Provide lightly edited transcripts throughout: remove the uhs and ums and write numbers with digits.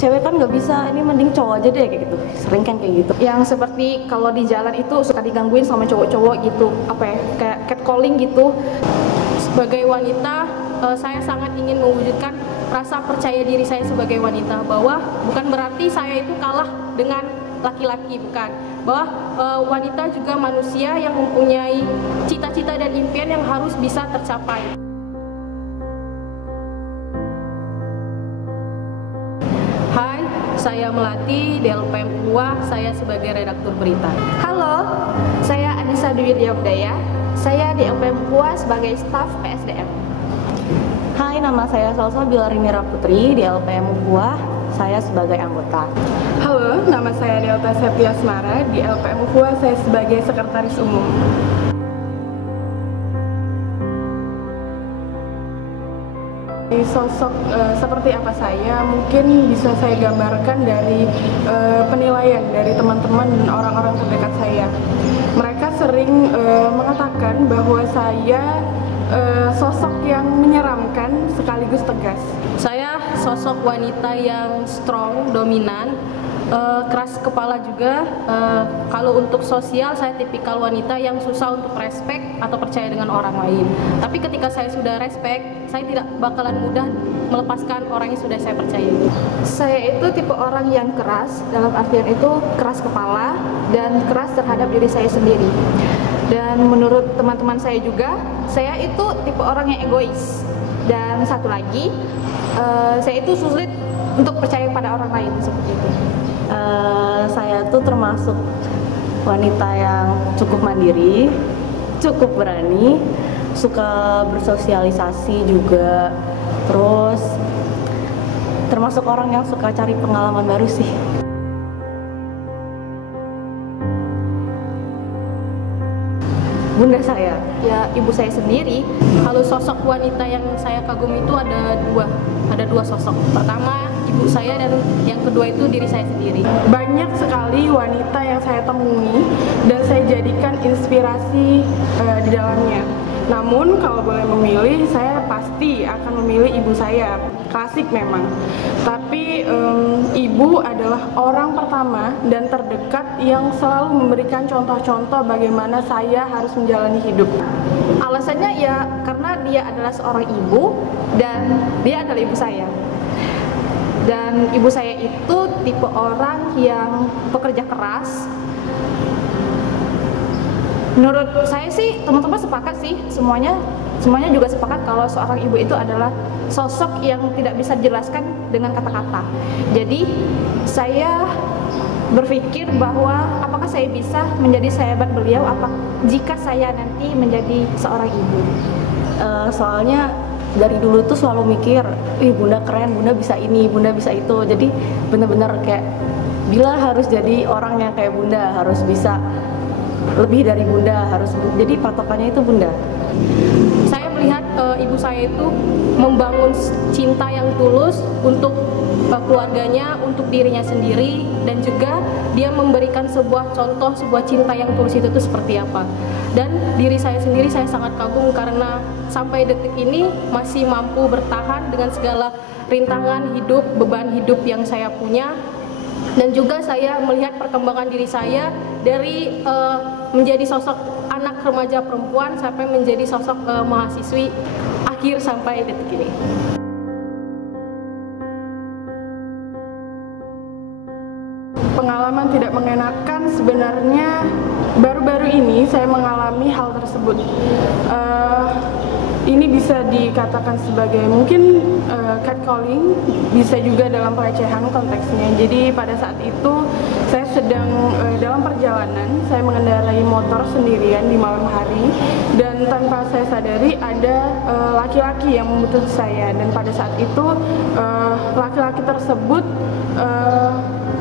cewek kan nggak bisa, ini mending cowok aja deh kayak gitu. Sering kan kayak gitu. Yang seperti kalau di jalan itu suka digangguin sama cowok-cowok gitu, apa ya, kayak catcalling gitu. Sebagai wanita, saya sangat ingin mewujudkan rasa percaya diri saya sebagai wanita, bahwa bukan berarti saya itu kalah dengan laki-laki, bukan. Bahwa wanita juga manusia yang mempunyai cita-cita dan impian yang harus bisa tercapai. Hai, saya Melati di LPM UA, saya sebagai redaktur berita. Halo, saya Anissa Dwi Diogdaya. Saya di LPM UA sebagai staf PSDM. Hai, nama saya Salsa Bilarini Putri di LPM UA, saya sebagai anggota. Halo, nama saya Delta Septia Semara, di LPM UA saya sebagai sekretaris umum. Sosok seperti apa saya mungkin bisa saya gambarkan dari penilaian dari teman-teman dan orang-orang terdekat saya. Mereka sering mengatakan bahwa saya sosok yang menyeramkan sekaligus tegas. Saya sosok wanita yang strong, dominan, keras kepala juga. Kalau untuk sosial, saya tipikal wanita yang susah untuk respect atau percaya dengan orang lain. Tapi ketika saya sudah respect, saya tidak bakalan mudah melepaskan orang yang sudah saya percaya. Saya itu tipe orang yang keras, dalam artian itu keras kepala dan keras terhadap diri saya sendiri. Dan menurut teman-teman saya juga, saya itu tipe orang yang egois. Dan satu lagi, saya itu sulit untuk percaya pada orang lain, seperti itu. Saya tuh termasuk wanita yang cukup mandiri, cukup berani, suka bersosialisasi juga, terus termasuk orang yang suka cari pengalaman baru sih. Bunda saya, ya ibu saya sendiri. Kalau sosok wanita yang saya kagumi itu ada dua sosok. Pertama, ibu saya, dan yang kedua itu diri saya sendiri. Banyak sekali wanita yang saya temui dan saya jadikan inspirasi di dalamnya. Namun kalau boleh memilih, saya pasti akan memilih ibu saya. Klasik memang. Tapi ibu adalah orang pertama dan terdekat yang selalu memberikan contoh-contoh bagaimana saya harus menjalani hidup. Alasannya ya karena dia adalah seorang ibu dan dia adalah ibu saya. Dan ibu saya itu tipe orang yang pekerja keras. Menurut saya sih, teman-teman sepakat sih, semuanya juga sepakat kalau seorang ibu itu adalah sosok yang tidak bisa dijelaskan dengan kata-kata. Jadi saya berpikir bahwa apakah saya bisa menjadi sahabat beliau jika saya nanti menjadi seorang ibu. Soalnya dari dulu tuh selalu mikir, bunda keren, bunda bisa ini, bunda bisa itu. Jadi bener-bener kayak bila harus jadi orang yang kayak bunda, harus bisa lebih dari bunda, harus jadi patokannya itu bunda. Saya melihat ibu saya itu membangun cinta yang tulus untuk keluarganya, untuk dirinya sendiri, dan juga dia memberikan sebuah contoh, sebuah cinta yang tulus itu tuh seperti apa. Dan diri saya sendiri saya sangat kagum karena sampai detik ini masih mampu bertahan dengan segala rintangan hidup, beban hidup yang saya punya. Dan juga saya melihat perkembangan diri saya dari menjadi sosok anak remaja perempuan sampai menjadi sosok mahasiswi akhir sampai detik ini. Pengalaman tidak mengenakan sebenarnya baru-baru ini saya mengalami hal tersebut. Ini bisa dikatakan sebagai mungkin catcalling, bisa juga dalam pelecehan konteksnya. Jadi pada saat itu saya sedang dalam perjalanan, saya mengendarai motor sendirian di malam hari, dan tanpa saya sadari ada laki-laki yang membentuk saya, dan pada saat itu laki-laki tersebut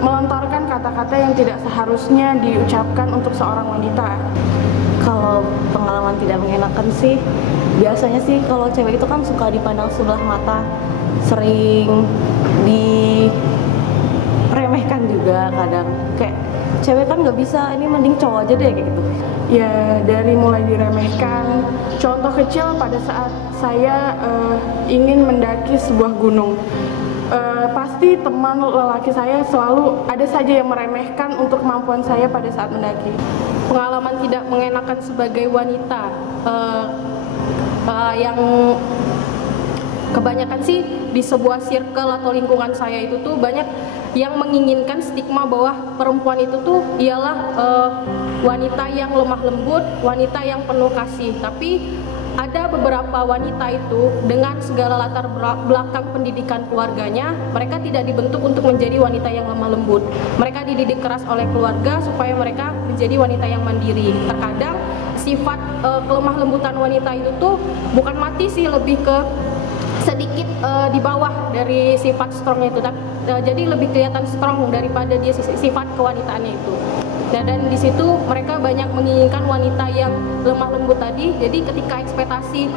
melontarkan kata-kata yang tidak seharusnya diucapkan untuk seorang wanita. Kalau pengalaman tidak mengenakan sih, biasanya sih kalau cewek itu kan suka dipandang sebelah mata, sering diremehkan juga kadang. Kayak cewek kan nggak bisa, ini mending cowok aja deh kayak gitu. Ya, dari mulai diremehkan. Contoh kecil pada saat saya ingin mendaki sebuah gunung. pasti teman lelaki saya selalu ada saja yang meremehkan untuk kemampuan saya pada saat mendaki. Pengalaman tidak mengenakan sebagai wanita yang kebanyakan sih di sebuah circle atau lingkungan saya itu tuh banyak yang menginginkan stigma bahwa perempuan itu tuh ialah wanita yang lemah lembut, wanita yang penuh kasih. Tapi ada beberapa wanita itu dengan segala latar belakang pendidikan keluarganya, mereka tidak dibentuk untuk menjadi wanita yang lemah lembut. Mereka dididik keras oleh keluarga supaya mereka menjadi wanita yang mandiri. Terkadang sifat kelemah lembutan wanita itu tuh bukan mati sih, lebih ke sedikit di bawah dari sifat strongnya itu, jadi lebih kelihatan strong daripada dia sifat kewanitaannya itu. Dan di situ mereka banyak menginginkan wanita yang lemah lembut tadi. Jadi ketika ekspektasi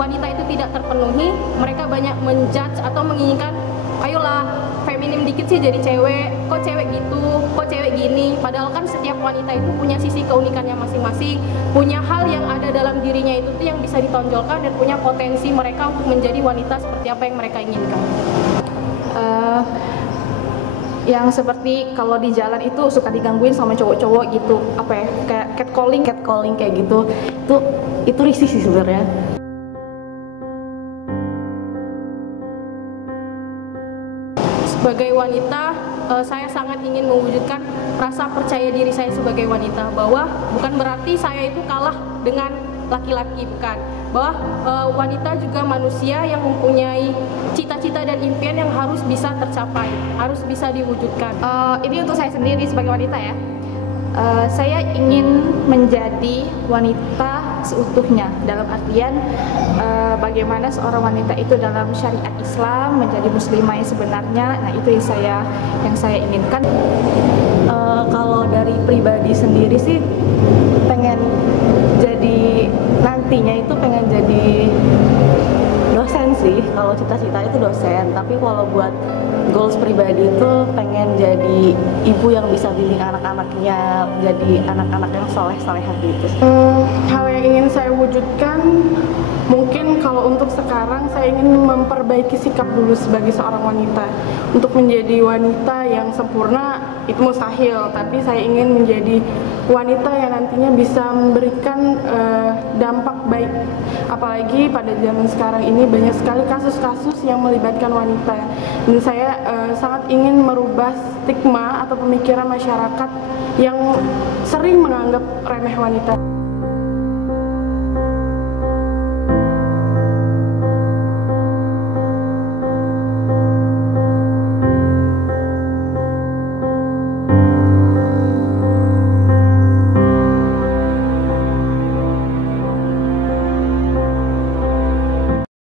wanita itu tidak terpenuhi, mereka banyak menjudge atau menginginkan, ayolah feminim dikit sih jadi cewek, kok cewek gitu, kok cewek gini. Padahal kan setiap wanita itu punya sisi keunikannya masing-masing, punya hal yang ada dalam dirinya itu tuh yang bisa ditonjolkan dan punya potensi mereka untuk menjadi wanita seperti apa yang mereka inginkan. Yang seperti kalau di jalan itu suka digangguin sama cowok-cowok gitu, apa ya, kayak catcalling kayak gitu, itu risih sih sebenarnya. Sebagai wanita, saya sangat ingin mewujudkan rasa percaya diri saya sebagai wanita, bahwa bukan berarti saya itu kalah dengan laki-laki, bukan. Bahwa wanita juga manusia yang mempunyai cita-cita dan impian yang harus bisa tercapai, harus bisa diwujudkan. Ini untuk saya sendiri sebagai wanita ya. Saya ingin menjadi wanita seutuhnya, dalam artian bagaimana seorang wanita itu dalam syariat Islam menjadi muslimah yang sebenarnya. Nah, itu yang saya inginkan. Kalau dari pribadi sendiri sih pengen jadi, nantinya itu pengen jadi dosen sih. Kalau cita-cita itu dosen, tapi kalau buat goals pribadi itu pengen jadi ibu yang bisa bimbing anak-anaknya, jadi anak-anak yang soleh-solehah gitu. Hal yang ingin saya wujudkan, mungkin kalau untuk sekarang saya ingin memperbaiki sikap dulu sebagai seorang wanita. Untuk menjadi wanita yang sempurna itu mustahil, tapi saya ingin menjadi wanita yang nantinya bisa memberikan dampak baik. Apalagi pada zaman sekarang ini banyak sekali kasus-kasus yang melibatkan wanita, dan saya sangat ingin merubah stigma atau pemikiran masyarakat yang sering menganggap remeh wanita.